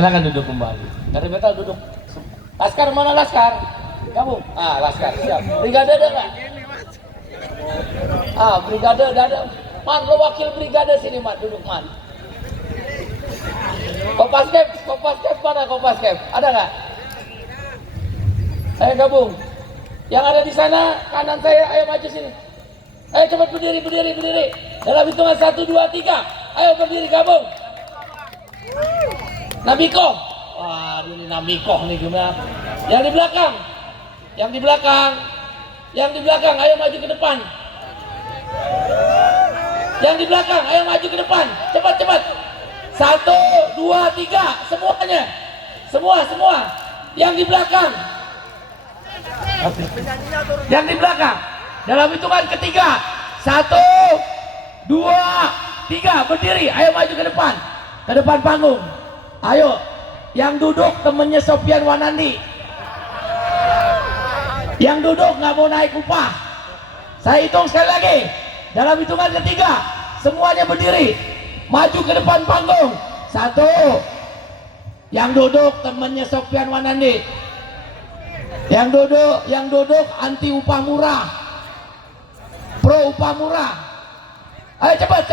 Silakan duduk kembali. Dari betul duduk. Laskar mana Laskar? Kamu? Laskar siap. Brigade ada nggak? Brigade ada. Man, lo wakil brigade sini man, duduk man. Kopaskep mana Kopaskep? Ada nggak? Ayo gabung. Yang ada di sana kanan saya, ayo maju sini. Ayo cepat berdiri. Dalam hitungan 1, 2, 3. Ayo berdiri gabung. Nabiko. Wah, ini Nabiko nih gimana? Yang di belakang, ayo maju ke depan. Yang di belakang, ayo maju ke depan. Cepat. 1, 2, 3, semuanya. Semua. Yang di belakang. Yang di belakang. Dalam hitungan ketiga. 1, 2, 3, berdiri. Ayo maju ke depan. Ke depan panggung. Ayo. Yang duduk temennya Sofian Wanandi. Yang duduk nggak mau naik upah. Saya hitung sekali lagi. Dalam hitungan ketiga, semuanya berdiri. Maju ke depan panggung. 1. Yang duduk temennya Sofian Wanandi. Yang duduk anti upah murah. Pro upah murah. Ayo cepat.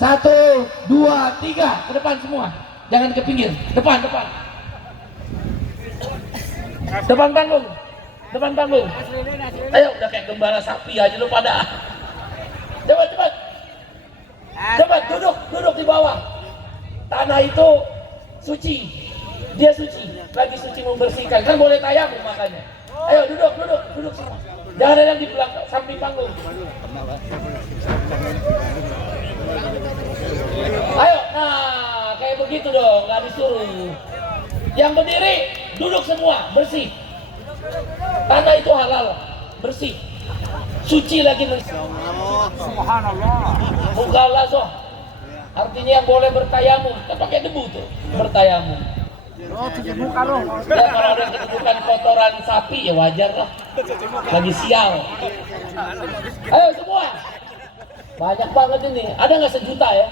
1, 2, 3, ke depan semua. Jangan ke pinggir. Depan. Depan panggung. Ayo, udah kayak gembala sapi aja lu pada. Cepat duduk di bawah. Tanah itu suci. Dia suci. Lagi suci membersihkan. Kan boleh tayamum makanya. Ayo duduk semua. Jangan ada yang di belakang samping panggung. Ayo, kayak begitu dong, nggak disuruh. Yang berdiri, duduk semua, bersih. Tanah itu halal, bersih, suci lagi. Subhanallah. Mughallazoh. Artinya yang boleh bertayamum, kan pakai debu tuh, bertayamum. Ya kalau ada ketemukan kotoran sapi ya wajar lah, lagi sial. Ayo semua, banyak banget ini. Ada nggak 1 juta ya?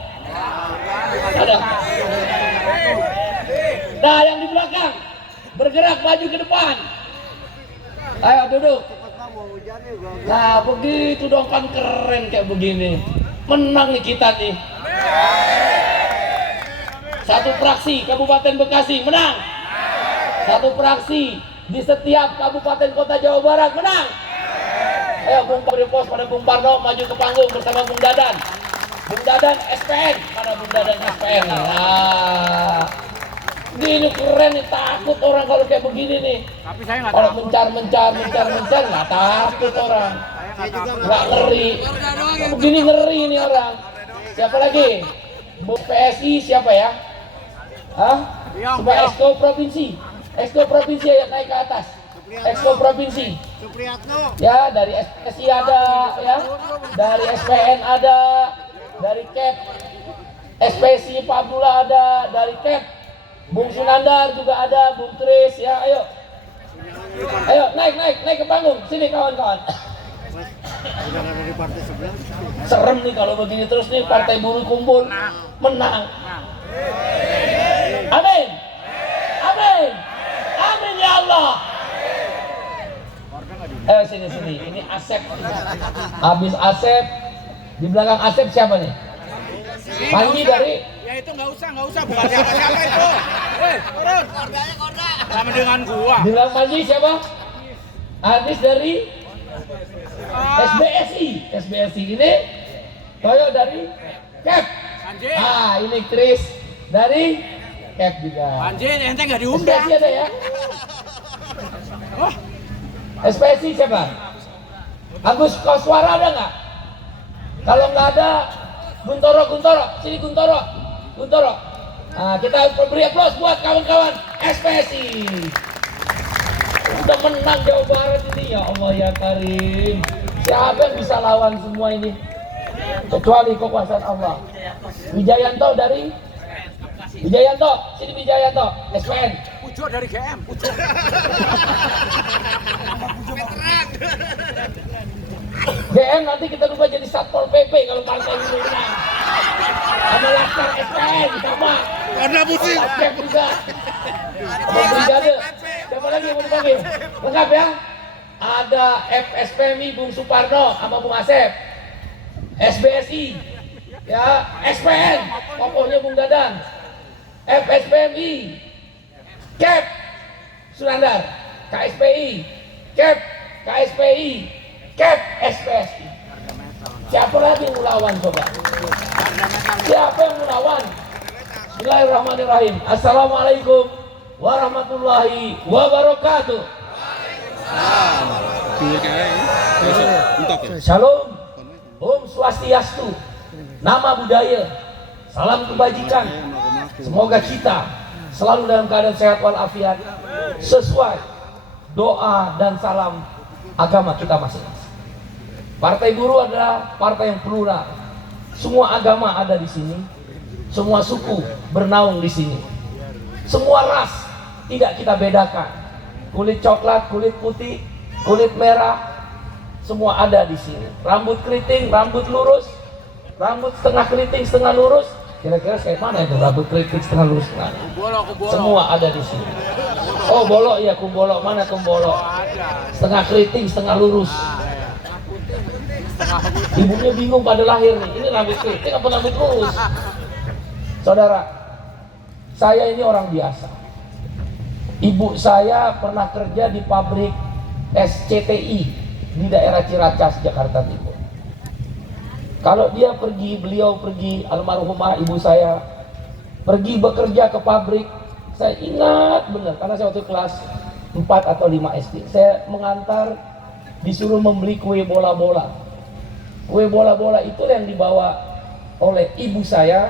Ada. Nah yang di belakang bergerak maju ke depan. Ayo duduk. Nah begitu dong, kan keren kayak begini. Menang nih kita nih. 1 fraksi Kabupaten Bekasi menang. 1 fraksi di setiap kabupaten kota Jawa Barat menang. Ayo Bung Pos pada Bung Parno maju ke panggung bersama Bung Dadan. Bung Dadan SPN, mana Bung Dadan SPN nih? Nah, ini keren nih, takut orang kalau kayak begini nih. Tapi saya nggak kalau takut. mencar, nggak takut orang. Nggak ngeri. Begini ngeri ini orang. Siapa lagi? Bung PSI siapa ya? Coba Exco Provinsi. Ya naik ke atas. Exco Provinsi. Ya dari SPSI ada, ya. Dari SPN ada. Dari CAP SPSI Pak Abdullah ada, dari CAP Bung Sunandar juga ada, Bung Tris, ya ayo naik ke panggung sini kawan-kawan. Serem nih kalau begini terus nih, partai buruh kumpul menang. Amin ya Allah. Sini ini Asep. Habis Asep, di belakang Asep siapa nih? Panji dari? Ya itu nggak usah, bukan siapa itu. Woi, turun. Sama dengan gua. Di belakang Panji siapa? Adis dari SBSI ini. Toyo dari CAP. Ini Chris dari CAP juga. Panji, ente nggak diundang. SBSI ada ya? SPSI siapa? Agus Koswara ada nggak? Kalau nggak ada, Guntoro, sini Guntoro. Nah, kita beri aplaus buat kawan-kawan SPSI. Udah menang Jawa Barat ini, ya Allah ya Karim. Siapa yang bisa lawan semua ini? Kecuali kekuasaan Allah. Wijayanto dari? Sini Wijayanto, SPN. Pujo dari GM, Pujo. GM nanti kita lupa jadi Satpol PP kalau partai ini menang. Ada Laskar SPN sama. Karena musik. Juga. Brigade. Siapa lagi yang mau dipanggil? Lengkap ya? Ada FSPMI Bung Suparno sama Bung Asep. SBSI, ya, SPN, tokohnya Bung Dadan. FSPMI, KEP, Sunandar. KSPI, KEP, KSPI, KEP, SPSI. Siapa lagi yang melawan coba? Siapa yang melawan? Bismillahirrahmanirrahim. Assalamualaikum warahmatullahi wabarakatuh. Shalom, Om Swastiastu, nama budaya, salam kebajikan. Semoga kita selalu dalam keadaan sehat walafiat, sesuai doa dan salam agama kita masing-masing. Partai Buruh adalah partai yang plural. Semua agama ada di sini, semua suku bernaung di sini, semua ras tidak kita bedakan. Kulit coklat, kulit putih, kulit merah, semua ada di sini. Rambut keriting, rambut lurus, rambut setengah keriting, setengah lurus. Kira-kira kayak mana itu rambut keriting setengah lurus? Nah, semua ada di sini. Oh, bolok ya, kumbolok. Mana kumbolok? Setengah keriting, setengah lurus. Ibunya bingung pada lahir nih. Ini rambut keriting apa rambut lurus? Saudara, saya ini orang biasa. Ibu saya pernah kerja di pabrik SCTI di daerah Ciracas, Jakarta Timur. Kalau dia pergi, beliau pergi, almarhumah ibu saya pergi bekerja ke pabrik, saya ingat benar karena saya waktu kelas 4 atau 5 SD. Saya mengantar, disuruh membeli kue bola-bola. Kue bola-bola itu yang dibawa oleh ibu saya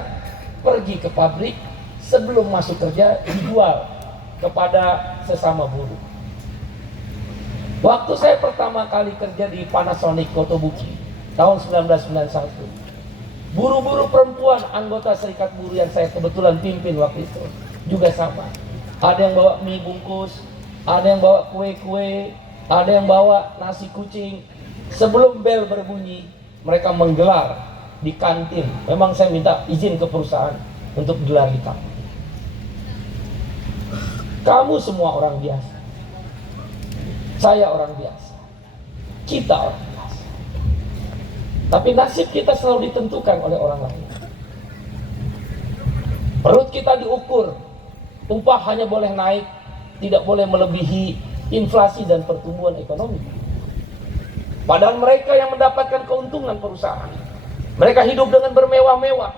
pergi ke pabrik, sebelum masuk kerja dijual kepada sesama buruh. Waktu saya pertama kali kerja di Panasonic Kotobuki tahun 1991, buruh-buruh perempuan anggota serikat buruh yang saya kebetulan pimpin waktu itu juga sama. Ada yang bawa mie bungkus, ada yang bawa kue-kue, ada yang bawa nasi kucing. Sebelum bel berbunyi, mereka menggelar di kantin. Memang saya minta izin ke perusahaan untuk gelar di kantin. Kamu semua orang biasa, saya orang biasa, kita orang biasa. Tapi nasib kita selalu ditentukan oleh orang lain. Perut kita diukur, upah hanya boleh naik, tidak boleh melebihi inflasi dan pertumbuhan ekonomi. Padahal mereka yang mendapatkan keuntungan perusahaan, mereka hidup dengan bermewah-mewah,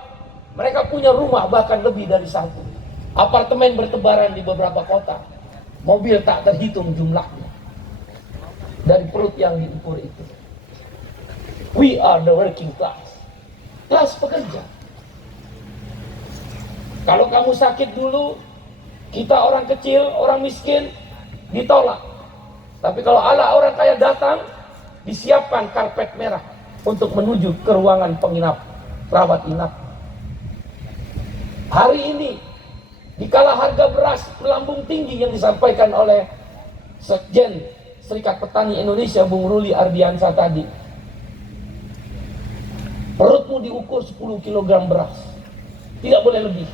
mereka punya rumah bahkan lebih dari satu. Apartemen bertebaran di beberapa kota, mobil tak terhitung jumlahnya. Dari perut yang diukur itu. We are the working class, kelas pekerja. Kalau kamu sakit dulu, kita orang kecil, orang miskin, ditolak. Tapi kalau ala orang kaya datang, disiapkan karpet merah untuk menuju ke ruangan penginap, rawat inap. Hari ini, dikala harga beras melambung tinggi yang disampaikan oleh Sekjen Serikat Petani Indonesia Bung Ruli Ardiansa tadi, perutmu diukur 10 kg beras, tidak boleh lebih.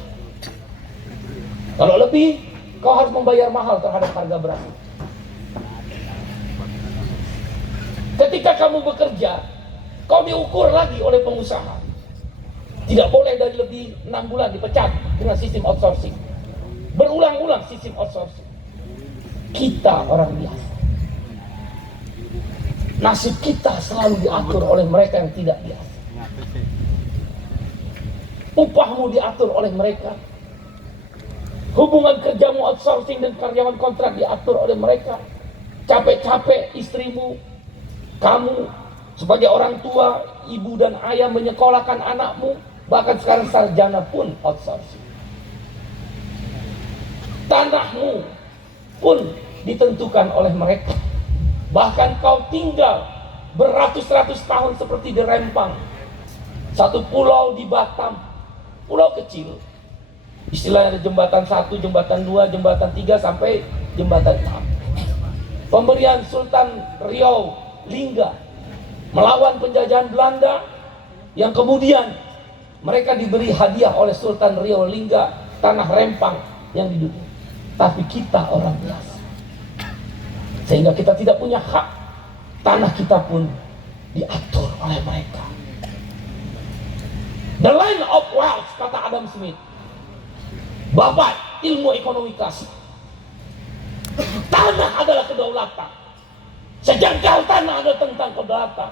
Kalau lebih, kau harus membayar mahal terhadap harga beras. Ketika kamu bekerja, kau diukur lagi oleh pengusaha. Tidak boleh dari lebih 6 bulan dipecat dengan sistem outsourcing. Berulang-ulang sistem outsourcing. Kita orang biasa, nasib kita selalu diatur oleh mereka yang tidak biasa. Upahmu diatur oleh mereka, hubungan kerjamu outsourcing dan karyawan kontrak diatur oleh mereka. Capek-capek istrimu, kamu sebagai orang tua, ibu dan ayah menyekolahkan anakmu, bahkan sekarang sarjana pun outsourcing. Tanahmu pun ditentukan oleh mereka. Bahkan kau tinggal beratus-ratus tahun seperti di Rempang, satu pulau di Batam, pulau kecil. Istilahnya ada jembatan 1, jembatan 2, jembatan 3 sampai jembatan 6. Pemberian Sultan Riau Lingga melawan penjajahan Belanda, yang kemudian mereka diberi hadiah oleh Sultan Riau Lingga tanah Rempang yang di dunia. Tapi kita orang biasa. Sehingga kita tidak punya hak. Tanah kita pun diatur oleh mereka. The line of wealth, kata Adam Smith. Babat ilmu ekonomi klasik. Tanah adalah kedaulatan. Sejengkal tanah adalah tentang kedaulatan.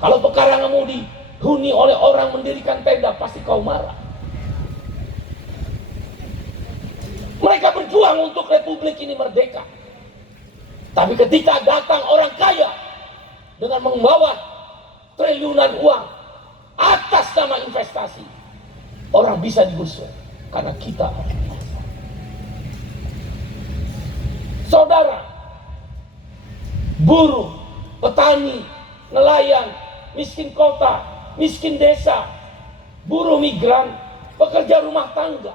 Kalau pekaranganmu dihuni oleh orang mendirikan tenda, pasti kau marah. Mereka berjuang untuk republik ini merdeka. Tapi ketika datang orang kaya dengan membawa triliunan uang atas nama investasi, orang bisa digusur karena kita orang biasa. Saudara, buruh, petani, nelayan, miskin kota, miskin desa, buruh migran, pekerja rumah tangga,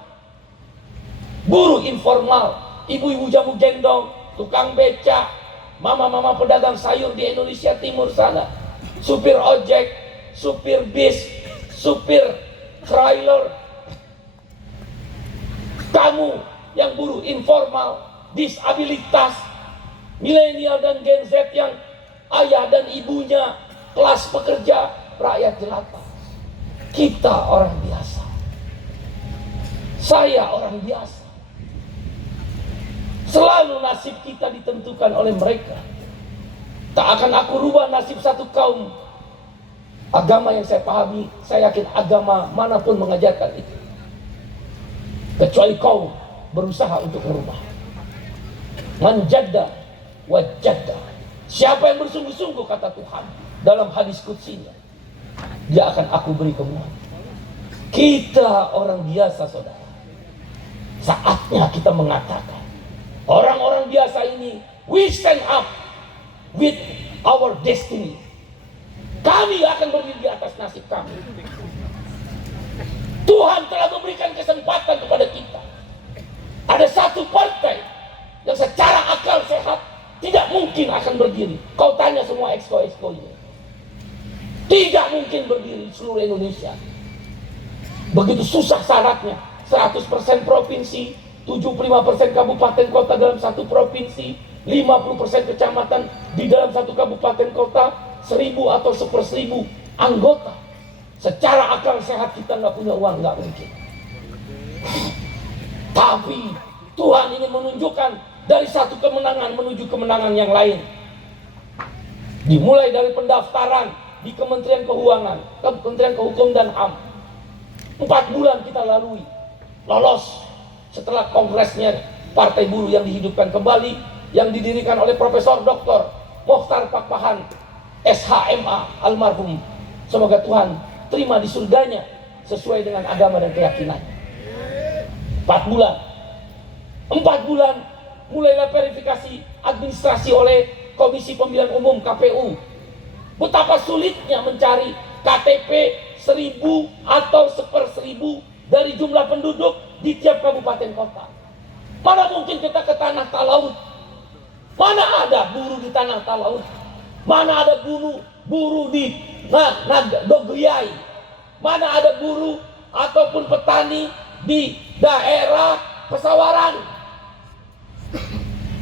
buruh informal, ibu-ibu jamu gendong, tukang beca, mama-mama pedagang sayur di Indonesia Timur sana, supir ojek, supir bis, supir trailer, kamu yang buruh informal, disabilitas, milenial dan Gen Z yang ayah dan ibunya kelas pekerja, rakyat jelata. Kita orang biasa. Saya orang biasa. Selalu nasib kita ditentukan oleh mereka. Tak akan aku rubah nasib satu kaum. Agama yang saya pahami, saya yakin agama manapun mengajarkan itu. Kecuali kau berusaha untuk merubah. Man jadda wajadda. Siapa yang bersungguh-sungguh, kata Tuhan dalam hadis qudsinya, dia akan aku beri kemuliaan. Kita orang biasa, saudara. Saatnya kita mengatakan, orang-orang biasa ini, we stand up with our destiny. Kami akan berdiri di atas nasib kami. Tuhan telah memberikan kesempatan kepada kita. Ada satu partai yang secara akal sehat tidak mungkin akan berdiri. Kau tanya semua exco ini, tidak mungkin berdiri di seluruh Indonesia. Begitu susah syaratnya. 100% provinsi, 75% kabupaten kota dalam satu provinsi, 50% kecamatan di dalam satu kabupaten kota, 1000 atau 1/1000 anggota. Secara akal sehat kita nggak punya uang, nggak mungkin. Tapi Tuhan ingin menunjukkan dari satu kemenangan menuju kemenangan yang lain. Dimulai dari pendaftaran di Kementerian Keuangan, Kementerian Kehukum dan HAM. 4 bulan kita lalui, lolos setelah kongresnya Partai Buruh yang dihidupkan kembali, yang didirikan oleh Profesor Dr. Mokhtar Pakpahan, SHMA almarhum. Semoga Tuhan terima di surganya sesuai dengan agama dan keyakinannya. 4 bulan. 4 bulan mulailah verifikasi administrasi oleh Komisi Pemilihan Umum KPU. Betapa sulitnya mencari KTP 1000 atau 1/1000 dari jumlah penduduk di tiap kabupaten kota. Mana mungkin kita ke tanah talaut? Mana ada buruh di tanah talaut? Mana ada buruh di Dogriai? Mana ada buruh ataupun petani di daerah Pesawaran?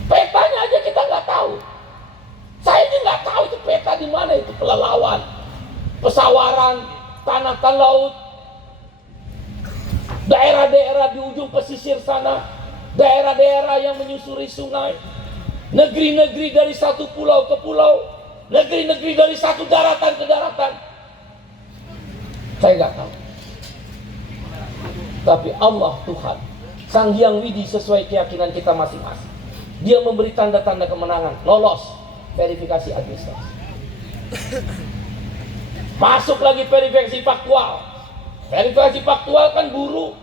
Petanya aja kita nggak tahu. Saya ini nggak tahu itu peta di mana, itu Pelalawan, Pesawaran, Tanah Talaut, daerah-daerah di ujung pesisir sana, daerah-daerah yang menyusuri sungai, negeri-negeri dari satu pulau ke pulau, negeri-negeri dari satu daratan ke daratan. Saya nggak tahu. Tapi Allah Tuhan, Sang Hyang Widi sesuai keyakinan kita masing-masing. Dia memberi tanda-tanda kemenangan, lolos verifikasi administrasi. Masuk lagi verifikasi faktual. Verifikasi faktual kan buruh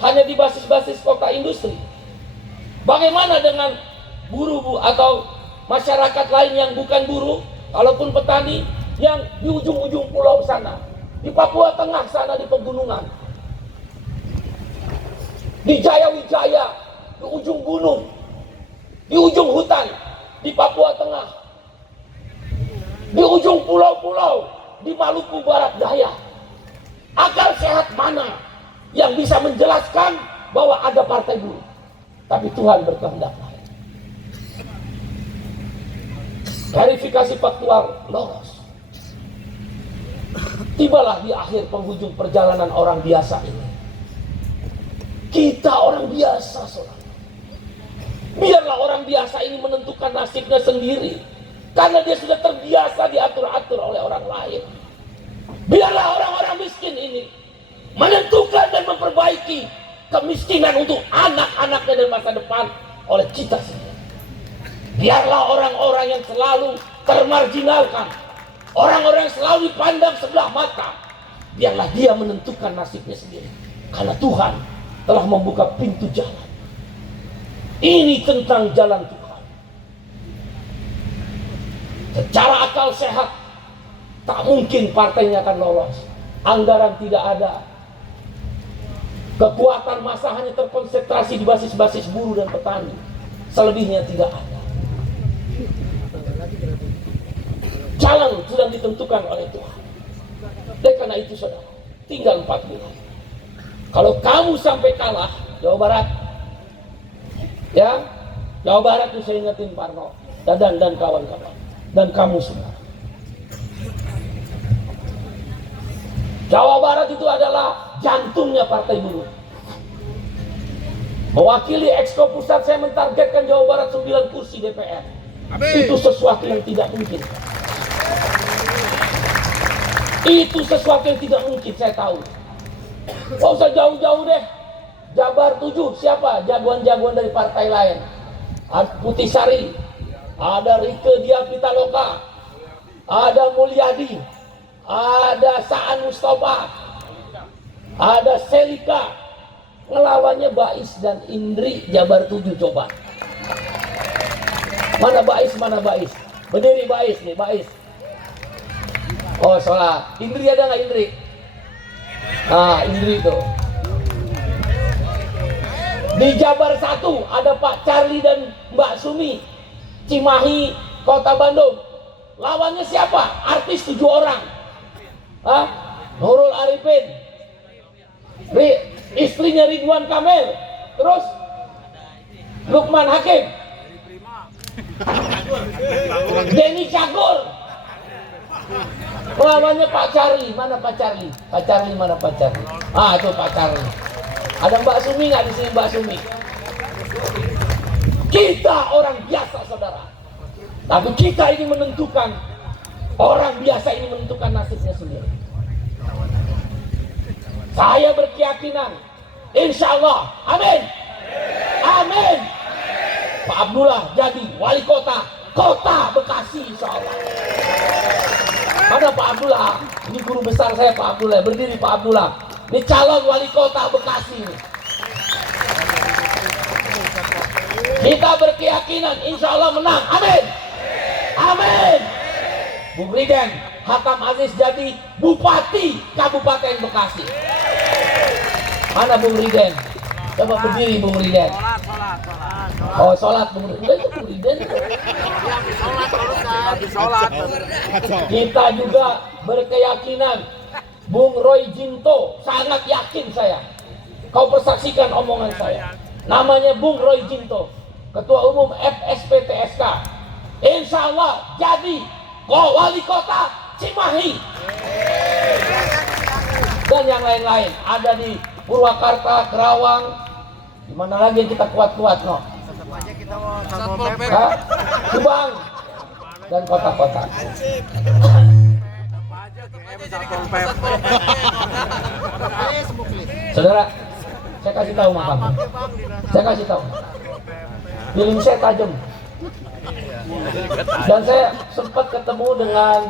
hanya di basis-basis kota industri. Bagaimana dengan buruh atau masyarakat lain yang bukan buruh, kalaupun petani yang di ujung-ujung pulau sana, di Papua Tengah sana, di pegunungan, di Jaya-Wijaya, di ujung gunung, di ujung hutan, di Papua Tengah, di ujung pulau-pulau, di Maluku Barat Daya. Akal sehat mana yang bisa menjelaskan bahwa ada partai buruh? tapi Tuhan berkehendak lain. Verifikasi faktual lolos. Tibalah di akhir penghujung perjalanan orang biasa ini. Kita orang biasa, saudara. Biarlah orang biasa ini menentukan nasibnya sendiri, karena dia sudah terbiasa diatur-atur oleh orang lain. Biarlah orang-orang miskin ini menentukan dan memperbaiki kemiskinan untuk anak-anaknya dan masa depan oleh kita sendiri. Biarlah orang-orang yang selalu termarginalkan, orang-orang yang selalu dipandang sebelah mata, biarlah dia menentukan nasibnya sendiri, karena Tuhan telah membuka pintu jalan. Ini tentang jalan Tuhan. Secara akal sehat, tak mungkin partainya akan lolos. Anggaran tidak ada. Kekuatan massa hanya terkonsentrasi di basis-basis buruh dan petani. Selebihnya tidak ada. Jalan sudah ditentukan oleh Tuhan. Dan karena itu saudara, tinggal 4 bulan. Kalau kamu sampai kalah, Jawa Barat, ya, Jawa Barat itu saya ingetin Parno, Dadan dan kawan-kawan, dan kamu semua. Jawa Barat itu adalah jantungnya Partai Buruh. Mewakili Exco Pusat, saya mentargetkan Jawa Barat 9 kursi DPR. Itu sesuatu yang tidak mungkin. Itu sesuatu yang tidak mungkin, saya tahu. Gak usah jauh-jauh deh. Jabar 7, siapa? Jagoan-jagoan dari partai lain. Ada Putih Sari, ada Rike Diah Pitaloka, ada Mulyadi, ada Saan Mustafa, ada Selika. Ngelawannya Bais dan Indri, Jabar 7, coba. Mana Bais, mana Bais? Berdiri Bais nih, Bais. Oh, sholat. Indri ada nggak Indri? Nah, Indri itu. Di Jabar 1 ada Pak Charlie dan Mbak Sumi, Cimahi, Kota Bandung. Lawannya siapa? Artis 7 orang. Hah? Nurul Arifin, istrinya Ridwan Kamil, terus Lukman Hakim, Denny Cagur. Lawannya Pak Charlie. Mana Pak Charlie? Pak Charlie mana Pak Charlie? Ah, itu Pak Charlie. Ada Mbak Sumi nggak di sini, Mbak Sumi? Kita orang biasa, saudara. Tapi kita ini menentukan, orang biasa ini menentukan nasibnya sendiri. Saya berkeyakinan, insya Allah, amin, amin, Pak Abdullah jadi wali kota Bekasi, insya Allah. Mana Pak Abdullah? Ini guru besar saya, Pak Abdullah. Berdiri Pak Abdullah. Ini calon wali kota Bekasi. Kita berkeyakinan insya Allah menang. Amin. Amin. Bung Riden, Hakam Aziz jadi Bupati Kabupaten Bekasi. Mana Bung Riden? Coba berdiri Bung Riden. Oh, sholat Bung Riden. Itu Bung Riden. Kita juga berkeyakinan Bung Roy Jinto, sangat yakin saya. Kau persaksikan omongan saya. Namanya Bung Roy Jinto, Ketua Umum FSPTSK. Insya Allah jadi wali kota Cimahi. Dan yang lain-lain ada di Purwakarta, Kerawang. Di mana lagi yang kita kuat-kuat, no? Subang dan kota-kota. Saudara, saya kasih tahu sama kamu. Saya kasih tahu. Feeling saya tajam. Dan saya sempat ketemu dengan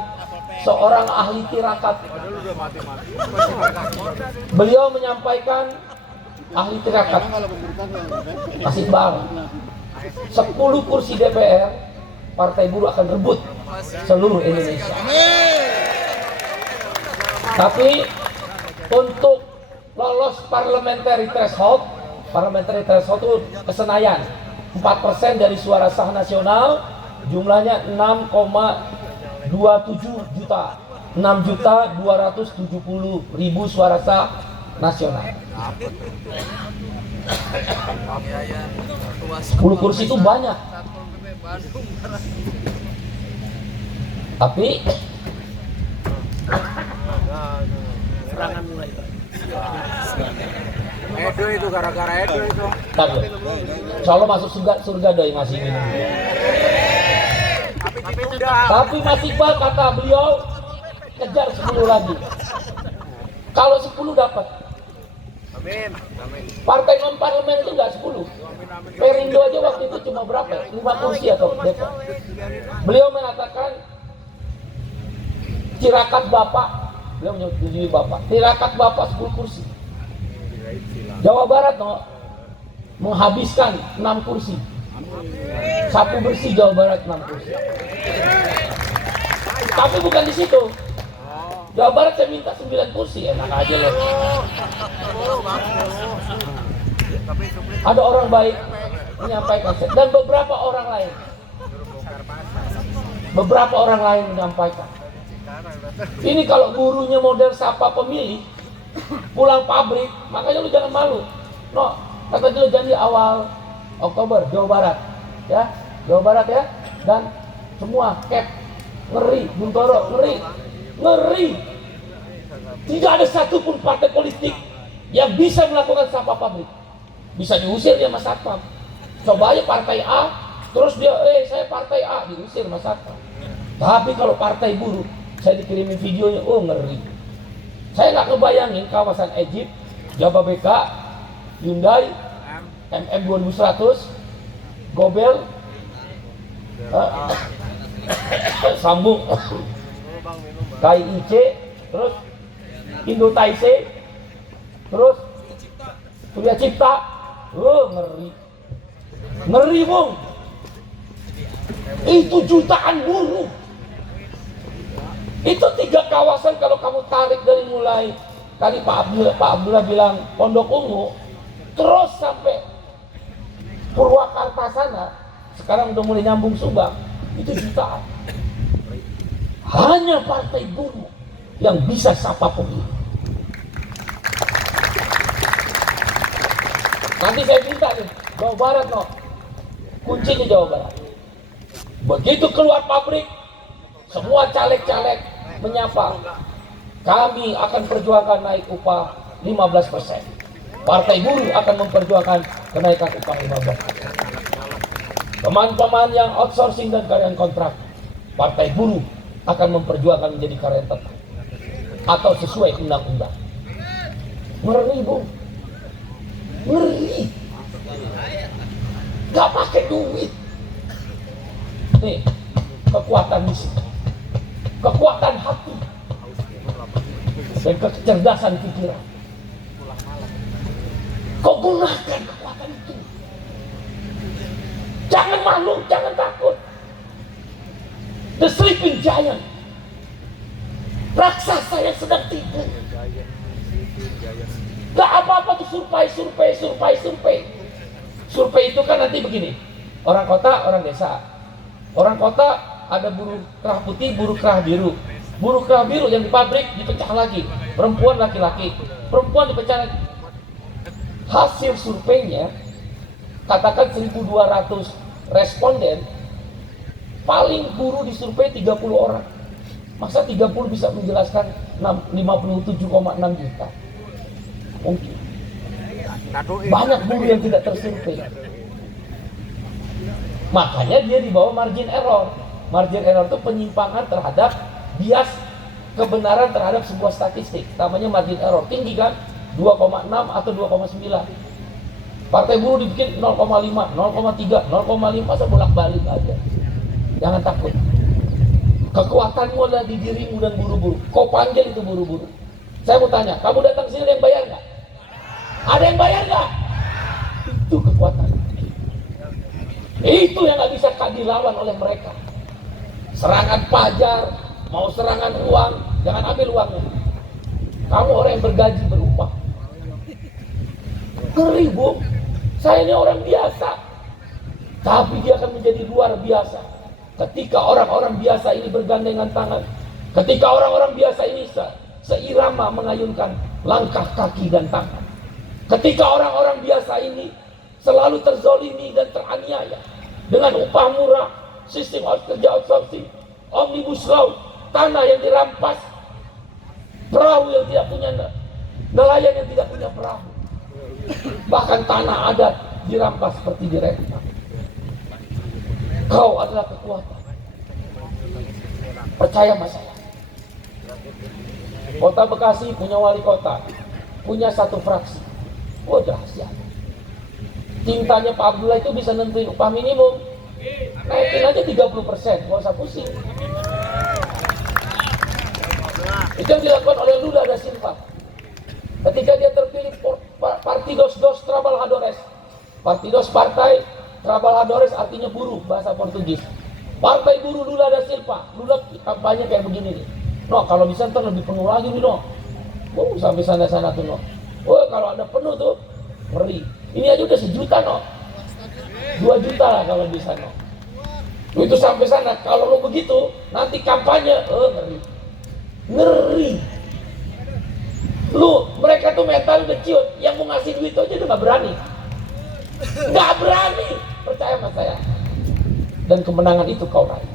seorang ahli tirakat. Beliau menyampaikan, ahli tirakat masih bang, 10 kursi DPR Partai Buruh akan rebut seluruh Indonesia. Tapi untuk lolos parliamentary threshold itu kesenayan 4% dari suara sah nasional, jumlahnya 6,27 juta, 6.270.000 suara sah nasional. 10 kursi itu banyak. Tapi Serangan mulai. Edo itu gara-gara Edo itu. Insya Allah masuk surga doi masih minum. Tapi masih kata beliau kejar 10 lagi. Kalau 10 dapat. Amin. Partai non parlemen itu nggak 10. Perindo aja waktu itu cuma berapa? 5 kursi atau berapa? Beliau mengatakan tirakat Bapak, beliau menyetujui Bapak. Tirakat Bapak 10 kursi. Jawa Barat menghabiskan 6 kursi. Sapu bersih Jawa Barat 6 kursi. Tapi bukan di situ. Jawa Barat saya minta 9 kursi, enak aja loh. Ada orang baik menyampaikan dan beberapa orang lain menyampaikan. Ini kalau gurunya model sapa pemilih, pulang pabrik, makanya lu jangan malu. No, katanya lu janji awal Oktober Jawa Barat, ya, Jawa Barat ya, dan semua cap ngeri, Buntoro ngeri. Tidak ada satupun partai politik yang bisa melakukan sapa pabrik. Bisa diusir dia Mas Satpam. Coba aja partai A, terus dia, saya partai A, diusir Mas Satpam. Tapi kalau partai buruh, saya dikirimin videonya, ngeri. Saya nggak ngebayangin kawasan Egypt, Jababeka, Hyundai, MM 2100, Gobel, sambung KIIC, terus Indo Taise, terus Surya Cipta, ngeri Bung. Itu jutaan buruh. Itu 3 kawasan kalau kamu tarik dari mulai tadi Pak Abdullah bilang Pondok Ungu, terus sampai Purwakarta sana, sekarang udah mulai nyambung Subang, itu jutaan. Hanya partai buruh yang bisa sapa pemilih. Nanti saya minta nih, Jawa Barat kuncinya Jawa Barat. Begitu keluar pabrik, semua caleg-caleg menyapa, kami akan perjuangkan naik upah 15%. Partai buruh akan memperjuangkan kenaikan upah 15%. Teman-teman yang outsourcing dan karyawan kontrak, partai buruh akan memperjuangkan menjadi karyawan tetap atau sesuai undang-undang. Ngeri Bung, ngeri. Gak pakai duit. Nih, kekuatan misi, kekuatan hati, dan kecerdasan pikiran. Kau gunakan kekuatan itu. Jangan malu, jangan takut. The sleeping giant, raksasa yang sedang tidur. Gak apa-apa tuh survei. Survei itu kan nanti begini, orang kota, orang desa. Orang kota ada buruh kerah putih, buruh kerah biru. Buruh kerah biru yang di pabrik dipecah lagi, perempuan laki-laki, perempuan dipecah lagi. Hasil surveinya, katakan 1.200 responden, paling buruh disurvei 30 orang. Masa 30 bisa menjelaskan 57,6 juta? Mungkin. Banyak buruh yang tidak tersurvei. Makanya dia di bawah margin error. Margin error itu penyimpangan terhadap bias kebenaran terhadap sebuah statistik. Namanya margin error. Tinggi kan? 2,6 atau 2,9. Partai buruh dibikin 0,5, 0,3, 0,5, masa bolak-balik aja. Jangan takut. Kekuatanmu adalah di dirimu dan buruh-buruh. Kau panggil itu buruh-buruh. Saya mau tanya, kamu datang sini ada yang bayar nggak? Ada yang bayar nggak? Itu kekuatan. Itu yang nggak bisa dilawan oleh mereka. Serangan pajar, mau serangan uang, jangan ambil uangnya. Kamu orang yang bergaji berupah. Ngeri Bung, saya ini orang biasa, tapi dia akan menjadi luar biasa ketika orang-orang biasa ini bergandengan tangan, ketika orang-orang biasa ini seirama mengayunkan langkah kaki dan tangan. Ketika orang-orang biasa ini selalu terzolimi dan teraniaya dengan upah murah, sistem kerja outsourcing, omnibus law, tanah yang dirampas, perahu yang tidak punya nelayan yang tidak punya perahu, bahkan tanah adat dirampas seperti direktur. Kau adalah kekuatan. Percaya sama saya. Kota Bekasi punya wali kota, punya satu fraksi. Oh dahsyat. Cintanya Pak Abdullah itu bisa nentuin upah minimum. Naikin aja 30%, gak usah pusing. Itu yang dilakukan oleh Lula da Silva. Ketika dia terpilih Partidos dos Trabalhadores. Partidos Partai Trabalhadores artinya buruh, bahasa Portugis. Partai buruh Lula da Silva. Lula kampanye kayak begini nih. No, kalau bisa ntar lebih penuh lagi nih, no. Sampai sana-sana tuh, no. Oh, kalau ada penuh tuh, ngeri. Ini aja udah 1 juta, no. 2 juta lah kalau bisa, no. Itu sampai sana. Kalau lo begitu, nanti kampanye, ngeri. Ngeri. Lu, mereka tuh mental udah ciut. Yang mau ngasih duit aja udah gak berani. Gak berani. Percaya sama saya. Dan kemenangan itu kau raih.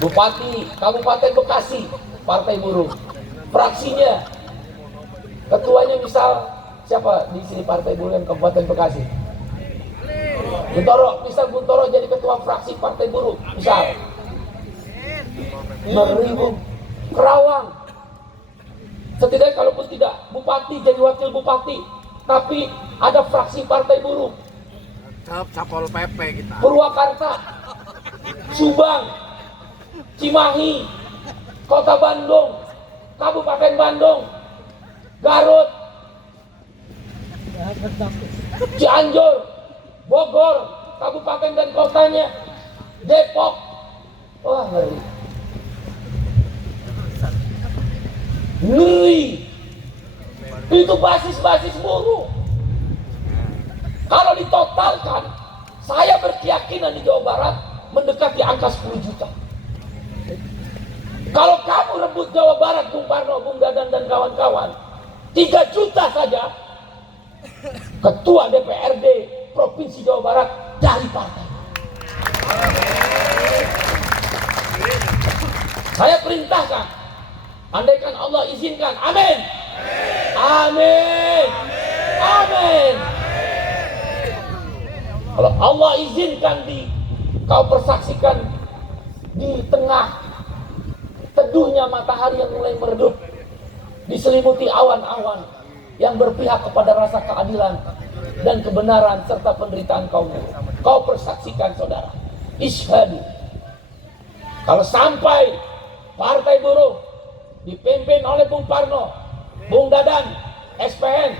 Bupati Kabupaten Bekasi, Partai Buruh. Fraksinya, ketuanya misal siapa di sini Partai Buruh yang Kabupaten Bekasi? Buntoro, misal Buntoro jadi ketua fraksi Partai Buruh, misal. Meribu, Kerawang. Setidaknya kalaupun tidak bupati jadi wakil bupati, tapi ada fraksi Partai Buruh. Sapol PP kita. Purwakarta, Subang, Cimahi, Kota Bandung, Kabupaten Bandung, Garut, Cianjur, Bogor, kabupaten dan kotanya, Depok. Wah, ngeri. Ngeri. Itu basis-basis buruh. Kalau ditotalkan, saya berkeyakinan di Jawa Barat mendekati angka 10 juta. Kalau kamu rebut Jawa Barat, Bung Parno, Bung Dadan dan kawan-kawan, 3 juta saja ketua DPRD Provinsi Jawa Barat dari partai. Saya perintahkan, andaikan Allah izinkan, amin. Amin. Amin. Kalau Allah izinkan kau persaksikan di tengah teduhnya matahari yang mulai meredup, diselimuti awan-awan yang berpihak kepada rasa keadilan dan kebenaran serta penderitaan kaum buruh. Kau persaksikan, saudara, isyhadu. Kalau sampai Partai Buruh dipimpin oleh Bung Parno, Bung Dadan, SPN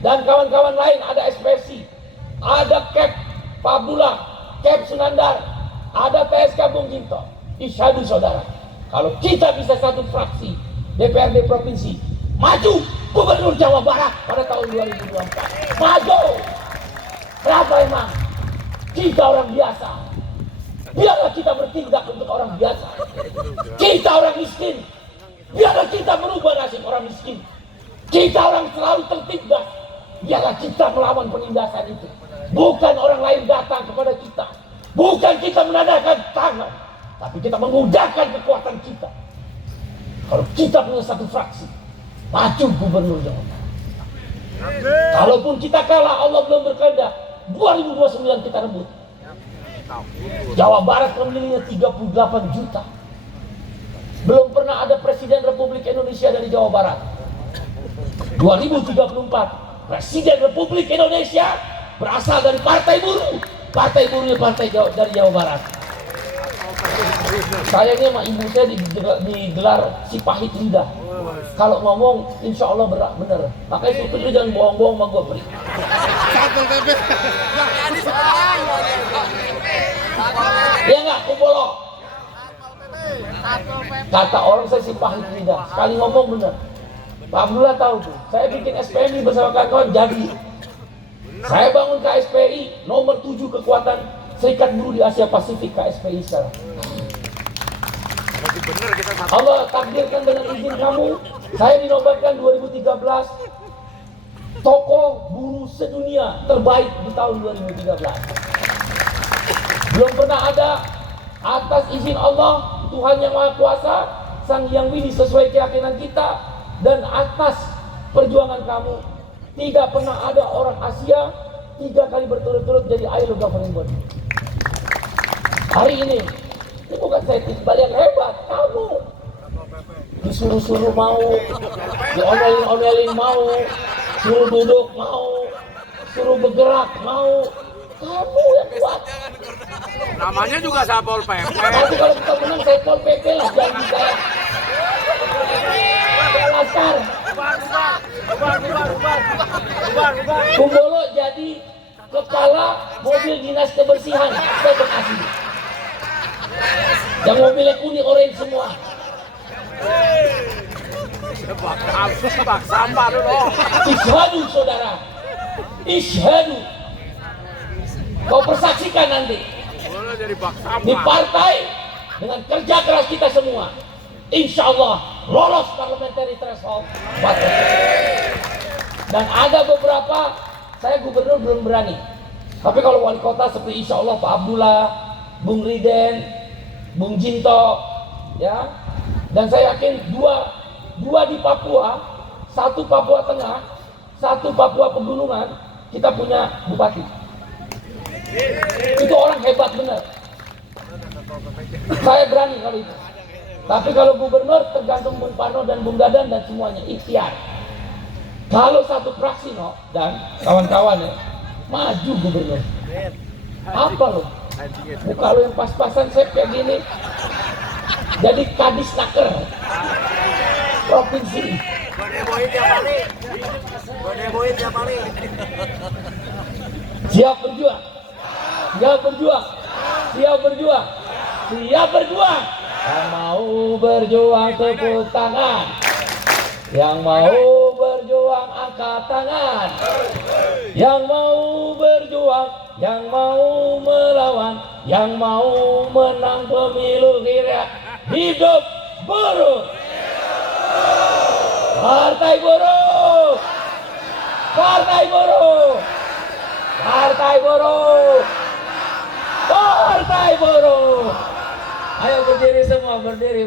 dan kawan-kawan lain, ada SPSI, ada KEP Pak Abdullah, KEP Sunandar, ada PSK Bung Ginto, isyhadu, saudara, kalau kita bisa satu fraksi DPRD Provinsi, maju Gubernur Jawa Barat pada tahun 2024. Maju. Kenapa emang? Kita orang biasa. Biarlah kita bertindak untuk orang biasa. Kita orang miskin. Biarlah kita merubah nasib orang miskin. Kita orang selalu tertindas. Biarlah kita melawan penindasan itu. Bukan orang lain datang kepada kita. Bukan kita menadahkan tangan. Tapi kita menggunakan kekuatan kita. Kalau kita punya satu fraksi, maju Gubernur Jawa Barat. Kalaupun kita kalah, Allah belum berkehendak, 2029 kita rebut. Jawa Barat pemilihnya 38 juta. Belum pernah ada Presiden Republik Indonesia dari Jawa Barat. 2034 Presiden Republik Indonesia berasal dari Partai Buruh. Partai Buruhnya dari Jawa Barat. Sayangnya sama ibu saya digelar si pahit lidah. Kalau ngomong insya Allah bener. Makanya supir lu jangan bohong-bohong sama gue, beri. Iya nggak, Kumpolo? Kata orang saya si pahit lidah. Sekali ngomong bener. Pak Abdullah tahu tuh. Saya bikin SPMI bersama kawan-kawan jadi. Saya bangun KSPI nomor 7 kekuatan Serikat Buruh di Asia Pasifik, KSPI sekarang. Allah takdirkan dengan izin kamu, saya dinobatkan 2013 tokoh buruh sedunia terbaik di tahun 2013. Belum pernah ada, atas izin Allah, Tuhan yang Maha Kuasa, Sang Hyang Widi sesuai keyakinan kita, dan atas perjuangan kamu, tidak pernah ada orang Asia 3 kali berturut-turut jadi ILO governing body. Hari ini bukan saya timbal yang hebat, kamu disuruh-suruh mau, diomelin-omelin mau, suruh duduk mau, suruh bergerak mau, kamu yang kuat. Namanya juga Satpol PP. Nanti kalau kita menang Satpol PP lah janji saya. Laskar. Kumbolo jadi kepala mobil dinas kebersihan, saya Bekasi. Yang mobilnya kuning orange semua. Bak sampah dulu. Isyhadu saudara, isyhadu. Kau persaksikan nanti. Boleh jadi bak Di sampah. partai dengan kerja keras kita semua, insya Allah lolos parliamentary threshold. Dan ada beberapa, saya gubernur belum berani. Tapi kalau wali kota seperti insya Allah Pak Abdullah, Bung Riden, Bung Jinto, ya. Dan saya yakin dua di Papua, satu Papua Tengah, satu Papua Pegunungan, kita punya bupati. Itu orang hebat benar. Saya berani kalau itu. Tapi kalau gubernur tergantung Bung Parno dan Bung Dadan dan semuanya ikhtiar. Kalau satu fraksi no dan kawan-kawan ya, maju gubernur. Apa lo? Muka lo yang pas-pasan saya kayak gini. Jadi kadis naker provinsi. Siap berjuang. Siap berjuang. Siap berjuang. Siap berjuang. Yang mau berjuang tepuk tangan. Yang mau berjuang angkat tangan. Yang mau berjuang, yang mau melawan, yang mau menang pemilu kira. Hidup buruh. Partai buruh. Partai buruh. Partai buruh. Partai buruh. Ayo berdiri semua, berdiri.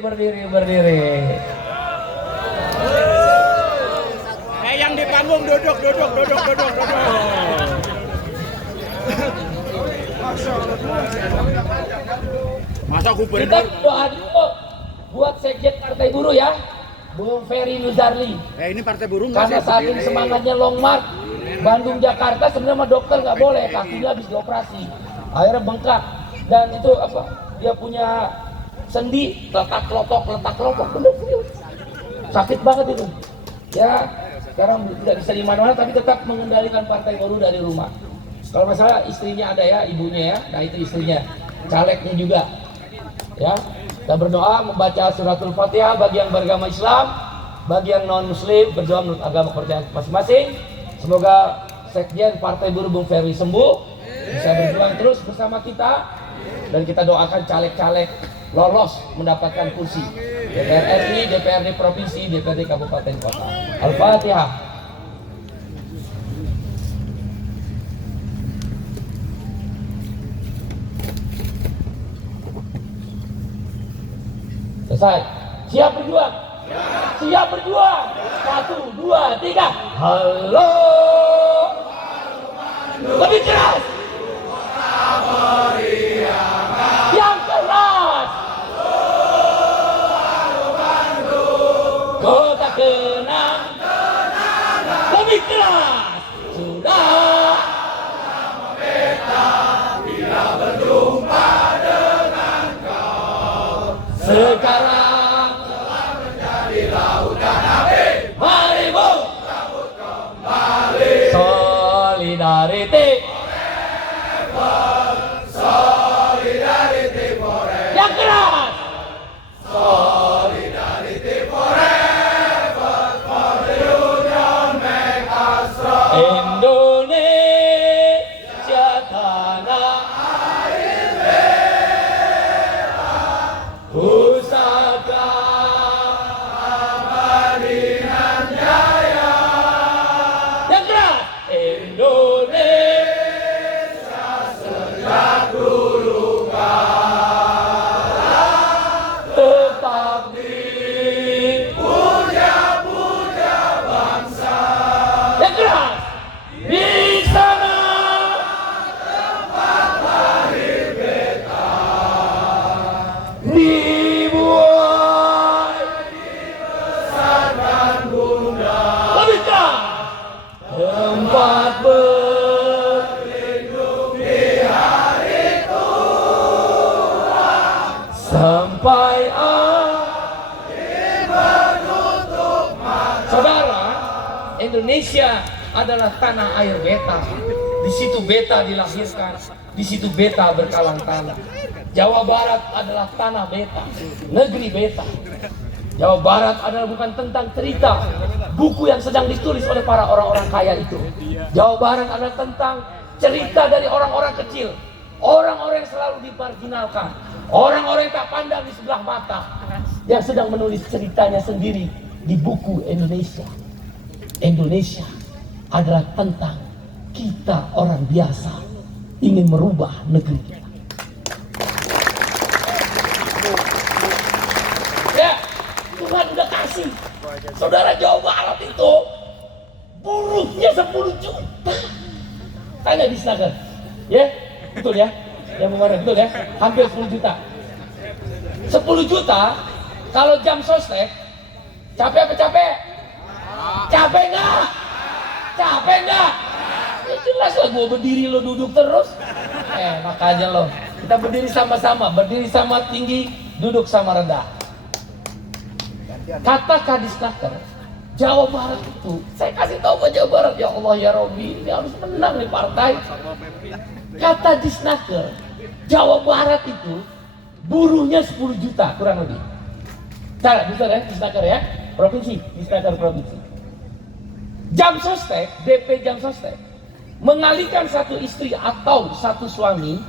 Yang di panggung duduk. Masa Kita gubernur? doa dulu buat sekjen Partai Buruh ya, Bung Ferry Nuzarli. Ini partai buruh nggak Karena sih? saking semangatnya long march Bandung Jakarta, sebenarnya sama dokter nggak boleh, kakinya habis dioperasi, akhirnya bengkak. Dan itu apa? Dia punya sendi letak kelotok, bener serius. Sakit banget itu. Ya, sekarang tidak bisa di mana-mana, tapi tetap mengendalikan Partai Buruh dari rumah. Kalau masalah istrinya ada ya, ibunya ya, nah itu istrinya, calegnya juga. Ya, kita berdoa membaca suratul Fatihah bagi yang beragama Islam, bagi yang non Muslim berdoa menurut agama kepercayaan masing-masing. Semoga sekjen Partai Buruh Bung Ferry sembuh, bisa berjuang terus bersama kita, dan kita doakan caleg-caleg lolos mendapatkan kursi DPR RI, DPRD provinsi, DPRD kabupaten kota. Al-Fatihah. Selesai. Siap berjuang. Siap berjuang. 1, 2, 3. Halo. Lebih keras. Yang keras. Kota Kenang. Lebih keras. Sudah. Sekarang telah menjadi lautan api. Mari Bu, kembali. Solidarity. Indonesia adalah tanah air beta. Di situ beta dilahirkan, di situ beta berkalang tanah. Jawa Barat adalah tanah beta, negeri beta. Jawa Barat adalah bukan tentang cerita buku yang sedang ditulis oleh para orang-orang kaya itu. Jawa Barat adalah tentang cerita dari orang-orang kecil, orang-orang yang selalu dimarginalkan, orang-orang yang tak pandang di sebelah mata, yang sedang menulis ceritanya sendiri di buku Indonesia. Indonesia adalah tentang kita orang biasa ingin merubah negeri kita. Ya, Tuhan udah kasih. Saudara, Jawa Barat itu buruhnya 10 juta. Tanya di Snaker. Ya, betul ya? Yang kemarin betul ya? Hampir 10 juta. 10 juta kalau jam sostek, capek apa capek? Capek nggak? Capek nggak? Ya jelas lah, gua berdiri lo duduk terus. Makanya lo, kita berdiri sama-sama, berdiri sama tinggi, duduk sama rendah. Kata Kadisnaker, Jawa Barat itu, saya kasih tahu ke Jawa Barat, ya Allah ya Robi, ini harus menang nih partai. Kata Disnaker, Jawa Barat itu buruhnya 10 juta kurang lebih. Cara bisa ya, Disnaker ya, provinsi, Disnaker provinsi. Jam sostek, DP jam sostek, mengalihkan satu istri atau satu suami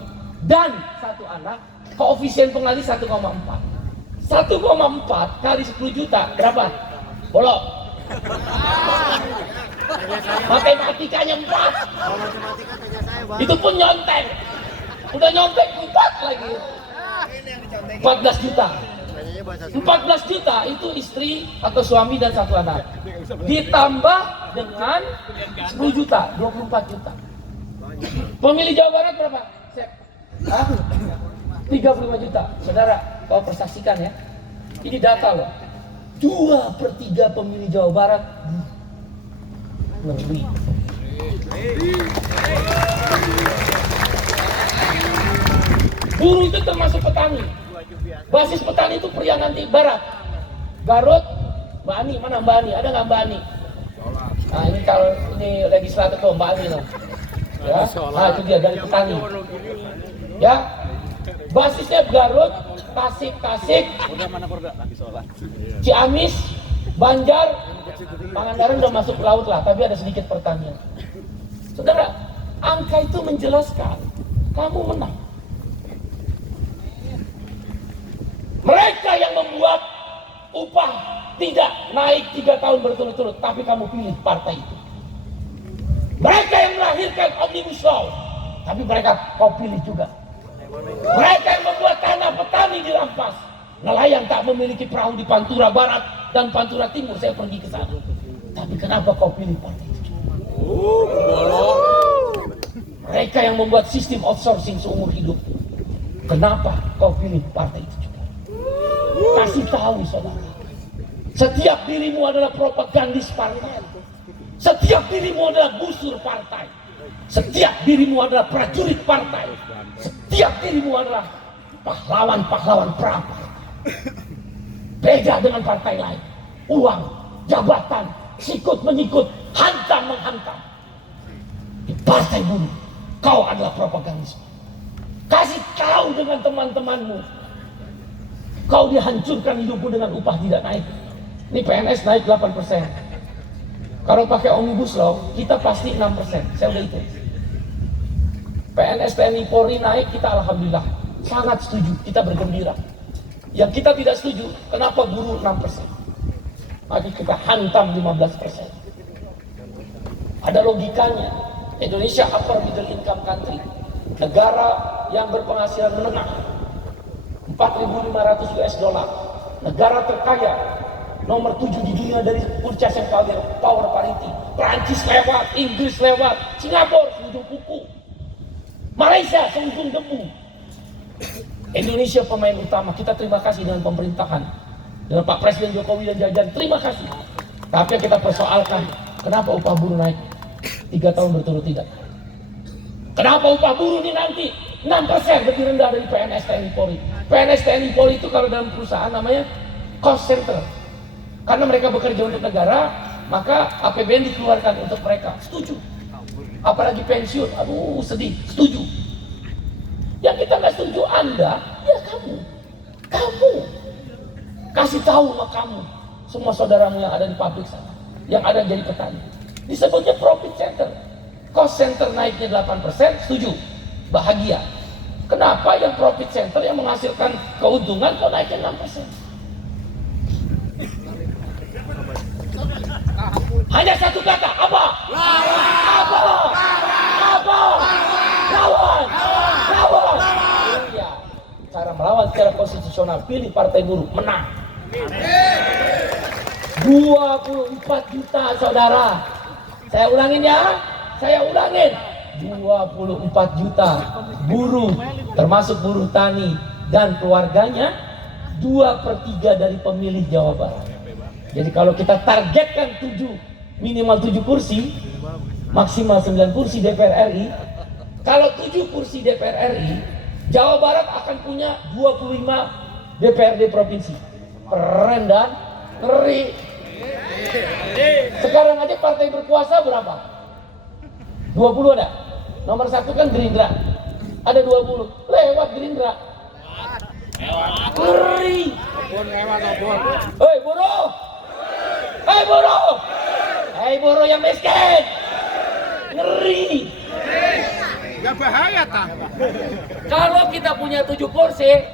dan satu anak, koefisien pengalih 1,4. 1,4 kali 10 juta berapa? Bolok. Matematikanya 4. Itu pun nyontek. Udah nyontek 4 lagi. 14 juta. 14 juta itu istri atau suami dan satu anak. Ditambah dengan 10 juta, 24 juta. Pemilih Jawa Barat berapa? 35 juta. Saudara, kau persaksikan ya. Ini data loh. 2/3 pemilih Jawa Barat. Ngeri. Buruh itu termasuk petani. Basis petani itu Priangan Barat, Garut, Mbak Ani. Mana Mbak Ani? Ada nggak Mbak Ani? Nah ini kalau ini legislator tuh Mbak Ani loh. Ya, nah itu dia dari petani. Ya, basisnya Garut, Tasik, Ciamis, Banjar, Pangandaran udah masuk laut lah, tapi ada sedikit pertanian. Saudara, angka itu menjelaskan kamu menang. Mereka yang membuat upah tidak naik 3 tahun berturut-turut, tapi kamu pilih partai itu. Mereka yang melahirkan Omnibus Law, tapi mereka kau pilih juga. Mereka yang membuat tanah petani dirampas. Nelayan tak memiliki perahu di Pantura Barat dan Pantura Timur, saya pergi ke sana. Tapi kenapa kau pilih partai itu? Mereka yang membuat sistem outsourcing seumur hidup, kenapa kau pilih partai itu juga? Kasih tahu saudara, setiap dirimu adalah propagandis partai, setiap dirimu adalah busur partai, setiap dirimu adalah prajurit partai, setiap dirimu adalah pahlawan-pahlawan pra-partai. Beda dengan partai lain, uang, jabatan, sikut menyikut, hantam menghantam. Di partai buruh, kau adalah propagandis. Kasih tahu dengan teman-temanmu, kau dihancurkan hidupmu dengan upah tidak naik. Ini PNS naik 8%. Kalau pakai Omnibus Law, kita pasti 6%. Saya udah hitung. PNS, TNI, Polri naik, kita alhamdulillah. Sangat setuju, kita bergembira. Yang kita tidak setuju, kenapa buruh 6%? Maka kita hantam 15%. Ada logikanya. Indonesia upper middle income country. Negara yang berpenghasilan menengah. 4.500 US dollar, negara terkaya nomor 7 di dunia dari purchasing power parity. Prancis lewat, Inggris lewat, Singapura seujung kuku, Malaysia seujung debu. Indonesia pemain utama. Kita terima kasih dengan pemerintahan, dengan Pak Presiden Jokowi dan jajaran, terima kasih. Tapi kita persoalkan, kenapa upah buruh naik 3 tahun berturut tidak? Kenapa upah buruh ini nanti 6% lebih rendah dari PNS, TNI, Polri? PNS, TNI, Polri itu kalau dalam perusahaan namanya cost center. Karena mereka bekerja untuk negara, maka APBN dikeluarkan untuk mereka. Setuju. Apalagi pensiun, aduh sedih, setuju. Yang kita nggak setuju Anda, ya kamu kasih tahu sama kamu, semua saudaramu yang ada di pabrik sana, yang ada jadi petani, disebutnya profit center, cost center naiknya 8%, setuju, bahagia. Kenapa yang profit center yang menghasilkan keuntungan kok naiknya 6%? Hanya satu kata, apa? Lawan. Iya. Cara melawan secara konstitusional, pilih Partai Buruh, menang. 24 juta saudara. Saya ulangin ya. 24 juta buruh, termasuk buruh tani dan keluarganya, 2/3 dari pemilih Jawa Barat. Jadi kalau kita targetkan minimal 7 kursi, maksimal 9 kursi DPR RI, kalau 7 kursi DPR RI, Jawa Barat akan punya 25 DPRD provinsi. Keren dan ngeri. Sekarang aja partai berkuasa berapa? 20 ada? Nomor 1 kan Gerindra. Ada 20. Lewat Gerindra. Ngeri. Hei buruh! Hei buruh yang miskin! Ngeri. Gak bahaya tak? Kalau kita punya 7 kursi,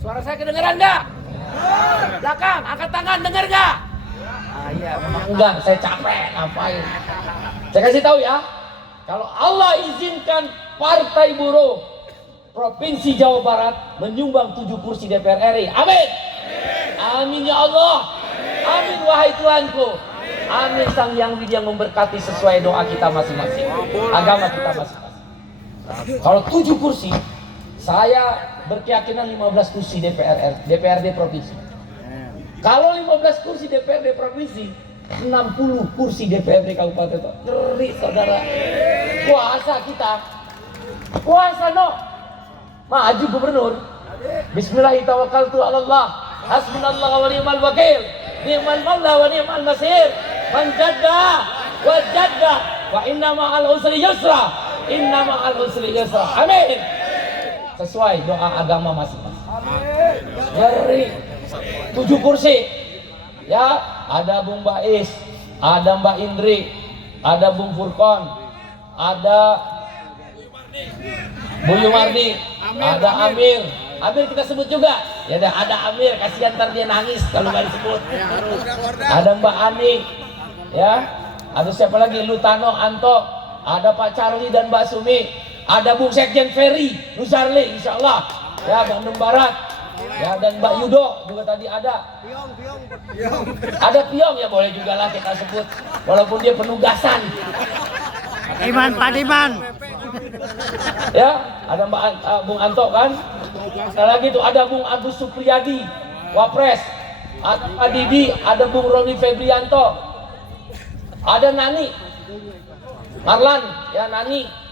suara saya kedengeran nggak? Belakang, angkat tangan, dengar nggak? Iya, memang enggak, saya capek, ngapain? Saya kasih tahu ya, kalau Allah izinkan Partai Buruh Provinsi Jawa Barat menyumbang 7 kursi DPR RI, amin! Amin ya Allah, amin wahai Tuhanku, amin Sang Yang Widi yang memberkati sesuai doa kita masing-masing, agama kita masing-masing. Kalau 7 kursi, saya berkeyakinan 15 kursi DPRD provinsi. Kalau 15 kursi DPRD provinsi, 60 kursi DPRD kabupaten. Ngeri saudara. Kuasa kita. Kuasa no. Maju gubernur. Bismillahirrahmanirrahim. Hasbunallah wa ni'mal wakil. Ni'mal maula wa ni'mal nasir. Man jadda wa jadda wa inna ma'al usri yusra. Inna ma'al usri yusra. Amin. Sesuai doa agama masing-masing. Ngeri. 7 kursi. Ya, ada Bung Bais, ada Mbak Indri, ada Bung Furkon, ada Bu Yumardi, ada Amir. Amir kita sebut juga. Ya ada Amir, kasihan ntar dia nangis kalau nggak disebut. Ada Mbak Ani, ya. Ada siapa lagi? Lutano, Anto, ada Pak Charlie dan Mbak Sumi, ada Bung Sekjen Ferry, Nusarli, insya Allah. Ya, Bandung Barat. Ya, dan Mbak Yudo juga tadi ada. Ada Piong ya, boleh juga lah kita sebut, walaupun dia penugasan. Padiman. Ya, ada Bung Anto kan. Ada lagi tuh, ada Bung Agus Supriyadi, Wapres. Ada Didi, ada Bung Roni Febrianto. Ada Nani, Marlan, ya Nani.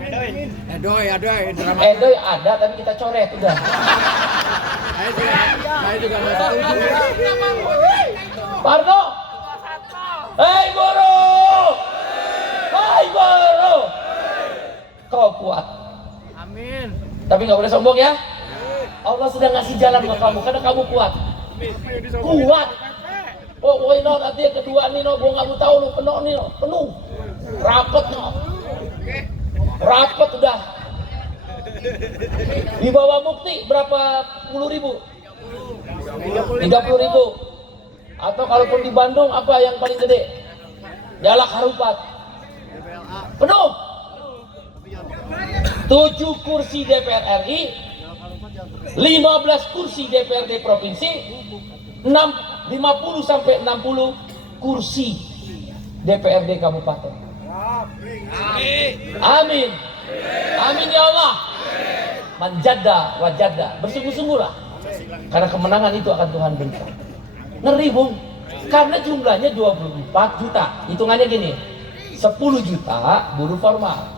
Edoy ada tapi kita coret udah. Saya juga nggak setuju. Parno. Hei buruh. Kau kuat. Amin. Tapi nggak boleh sombong ya. Allah sudah ngasih jalan buat kamu karena kamu kuat. Kuat. Oh, woi no, nanti yang kedua nih no, gua nggak mau tahu lu penuh. Rapet no. Rapat udah. Di bawah Mukti berapa puluh ribu? 30.000. Atau kalaupun di Bandung apa yang paling gede? Jalak Harupat. Penuh. 7 kursi DPR RI, 15 kursi DPRD provinsi, 50 sampai 60 kursi DPRD kabupaten. Amin. Amin ya Allah. Manjada wajada. Bersungguh-sungguhlah. Karena kemenangan itu akan Tuhan berikan. Ngeri Bung. Karena jumlahnya 24 juta. Hitungannya gini. 10 juta buruh formal.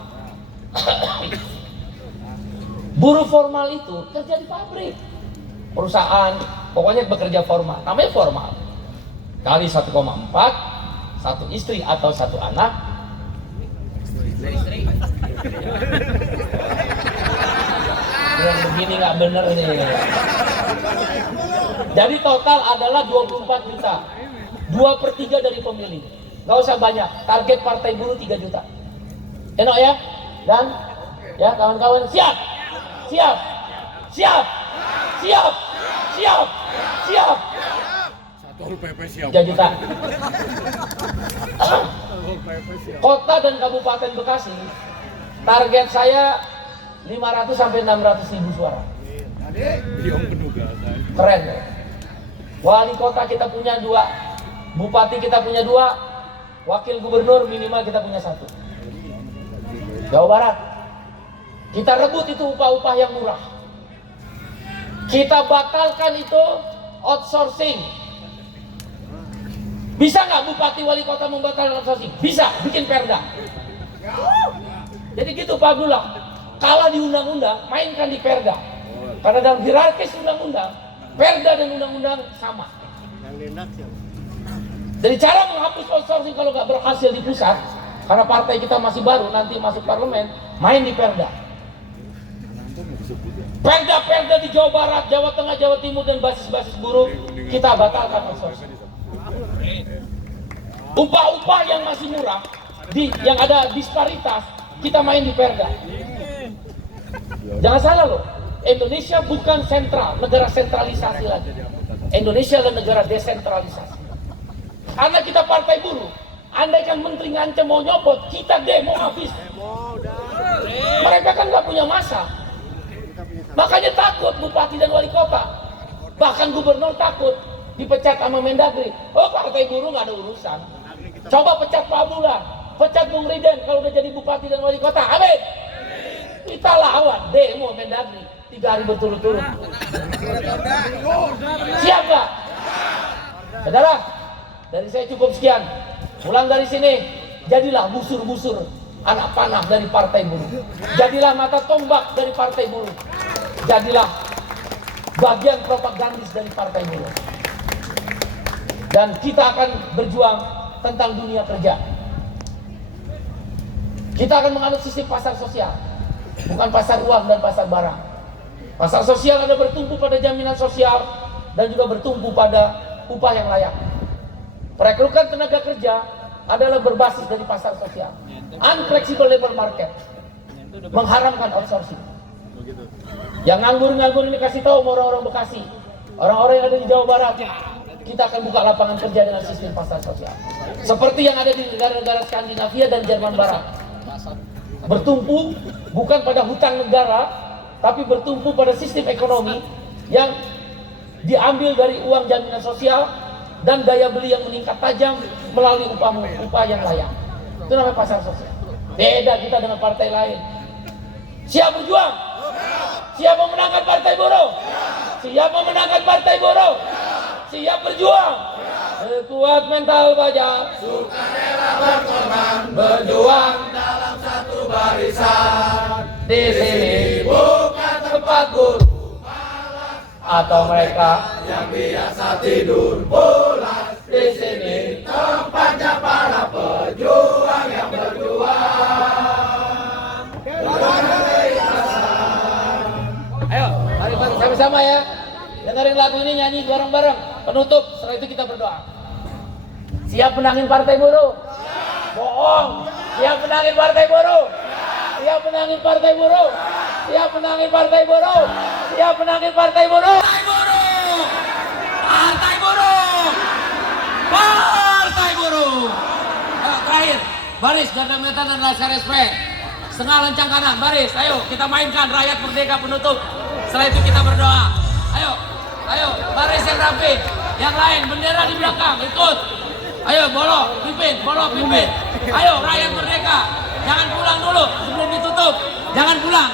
Buruh formal itu kerja di pabrik, perusahaan, pokoknya bekerja formal. Namanya formal. Kali 1,4 satu istri atau satu anak? Yang begini nggak bener nih. Jadi total adalah 24 juta. 2/3 dari pemilih. Nggak usah banyak. Target Partai Buruh 3 juta. Enak ya? Dan ya kawan-kawan siap, siap, siap, siap, siap, siap. 3 juta. Kota dan Kabupaten Bekasi, target saya 500 sampai 600 ribu suara. Keren. Wali kota kita punya 2, bupati kita punya 2, wakil gubernur minimal kita punya 1. Jawa Barat, kita rebut itu upah-upah yang murah. Kita batalkan itu outsourcing. Bisa nggak bupati wali kota membatalkan outsourcing? Bisa, bikin perda. Jadi gitu Pak Abdullah, kalah di undang-undang, mainkan di perda. Karena dalam hierarkis undang-undang, perda dan undang-undang sama. Jadi cara menghapus outsourcing kalau nggak berhasil di pusat, karena partai kita masih baru, nanti masuk parlemen, main di perda. Perda-perda di Jawa Barat, Jawa Tengah, Jawa Timur, dan basis-basis buruh, kita batalkan outsourcing. Upah-upah yang masih murah, yang ada disparitas, kita main di perda. Jangan salah loh, Indonesia bukan sentral, negara sentralisasi lagi. Indonesia adalah negara desentralisasi. Karena kita partai buruh, andaikan menteri ngancam mau nyopot, kita demo habis. Mereka kan nggak punya masa. Makanya takut bupati dan wali kota. Bahkan gubernur takut dipecat sama Mendagri. Oh, partai buruh nggak ada urusan. Coba pecat Pak Abdullah, pecat Bung Riden kalau udah jadi bupati dan wali kota. Amin. Kita lawan demo Mendagri 3 hari berturut-turut. Siap nggak? Saudara, dari saya cukup sekian. Pulang dari sini, jadilah busur-busur anak panah dari partai buruh. Jadilah mata tombak dari partai buruh. Jadilah bagian propagandis dari partai buruh. Dan kita akan berjuang tentang dunia kerja. Kita akan menganut sistem pasar sosial, bukan pasar uang dan pasar barang. Pasar sosial ada bertumpu pada jaminan sosial dan juga bertumpu pada upah yang layak. Perekrutan tenaga kerja adalah berbasis dari pasar sosial. Unflexible labor market mengharamkan outsourcing. Yang nganggur-nganggur ini kasih tahu orang-orang Bekasi, orang-orang yang ada di Jawa Barat, kita akan buka lapangan kerja dengan sistem pasar sosial. Seperti yang ada di negara-negara Skandinavia dan Jerman Barat. Bertumpu bukan pada hutang negara, tapi bertumpu pada sistem ekonomi yang diambil dari uang jaminan sosial dan daya beli yang meningkat tajam melalui upah yang layak. Itu namanya pasar sosial. Beda kita dengan partai lain. Siap berjuang? Siap memenangkan partai buruh? Siap memenangkan partai buruh? Siap berjuang? Sekuat mental baja, sukarela berkorban, berjuang dalam satu barisan. Di sini bukan tempat guru malas atau mereka yang biasa tidur pulas. Di sini tempatnya para pejuang yang berjuang. Ayo, mari sama-sama ya. Dengerin lagu ini, nyanyi bareng-bareng. Penutup, setelah itu kita berdoa. Siap menangin partai buruh? Bohong. Siap menangin partai buruh? Siap menangin partai buruh? Siap menangin partai buruh? Siap menangin partai buruh? Partai buruh! Partai buruh! Partai buruh! Terakhir, baris garda merah dan laskar SP. Setengah lencang kanan, baris. Ayo kita mainkan Rakyat Merdeka penutup. Setelah itu kita berdoa. Ayo, baris yang rapi. Yang lain, bendera di belakang, ikut. Ayo, bolo, pimpin. Ayo, Rakyat Merdeka. Jangan pulang dulu sebelum ditutup. Jangan pulang.